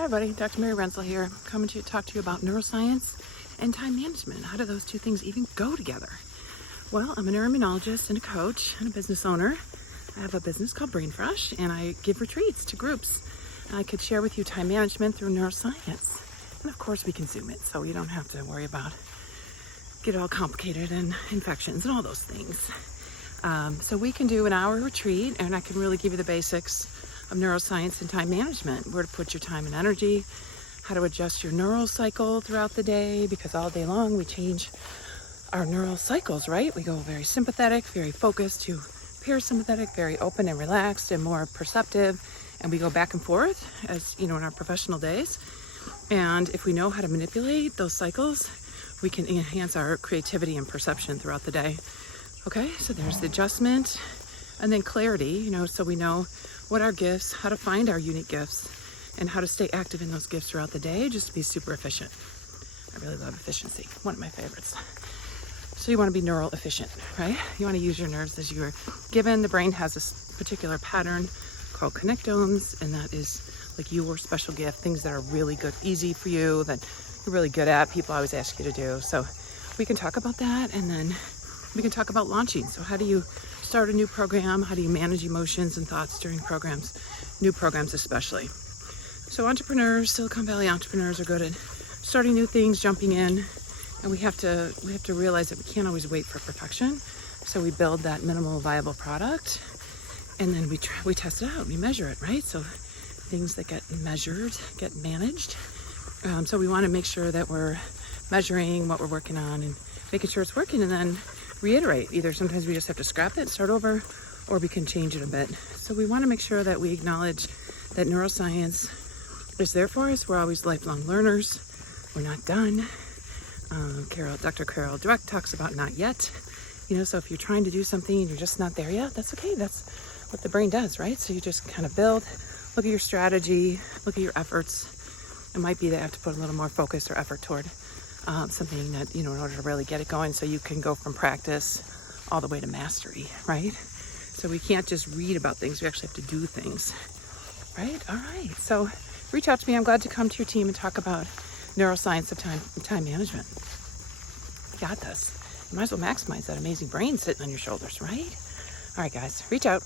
Hi everybody, Dr.MaryRensel here. I'm coming to talk to you about neuroscience and time management. How do those two things even go together? Well, I'm a neuroimmunologist and a coach and a business owner. I have a business called Brain Fresh and I give retreats to groups. I could share with you time management through neuroscience. And of course we can Zoom it, so you don't have to worry about get all complicated and infections and all those things. So we can do an hour retreat and I can really give you the basics of neuroscience and time management, where to put your time and energy, how to adjust your neural cycle throughout the day, because all day long we change our neural cycles, right? We go very sympathetic, very focused, to parasympathetic, very open and relaxed and more perceptive, and we go back and forth, as you know, in our professional days. And if we know how to manipulate those cycles, we can enhance our creativity and perception throughout the day. Okay, so there's the adjustment, and then clarity, so we know what our gifts, how to find our unique gifts, and how to stay active in those gifts throughout the day, just to be super efficient. I really love efficiency, one of my favorites. So you want to be neural efficient, right? You want to use your nerves as you are given. The brain has this particular pattern called connectomes, and that is like your special gift, things that are really good, easy for you, that you're really good at, people always ask you to do. So we can talk about that, and then we can talk about launching. So how do you start a new program? How do you manage emotions and thoughts during programs, new programs especially? So entrepreneurs, Silicon Valley entrepreneurs, are good at starting new things, jumping in, and we have to realize that we can't always wait for perfection. So we build that minimal viable product, and then we test it out, we measure it, right? So things that get measured get managed. So we want to make sure that we're measuring what we're working on and making sure it's working, and then reiterate. Either sometimes we just have to scrap it, start over, or we can change it a bit. So we want to make sure that we acknowledge that neuroscience is there for us. We're always lifelong learners. We're not done. Dr. Carol Dweck talks about not yet. So if you're trying to do something and you're just not there yet, that's okay. That's what the brain does, right? So you just kind of build, look at your strategy, look at your efforts. It might be that you have to put a little more focus or effort toward something that, in order to really get it going, so you can go from practice all the way to mastery, right? So we can't just read about things, we actually have to do things, right? All right, so reach out to me. I'm glad to come to your team and talk about neuroscience of time management. You got this. You might as well maximize that amazing brain sitting on your shoulders, right? All right, guys, reach out.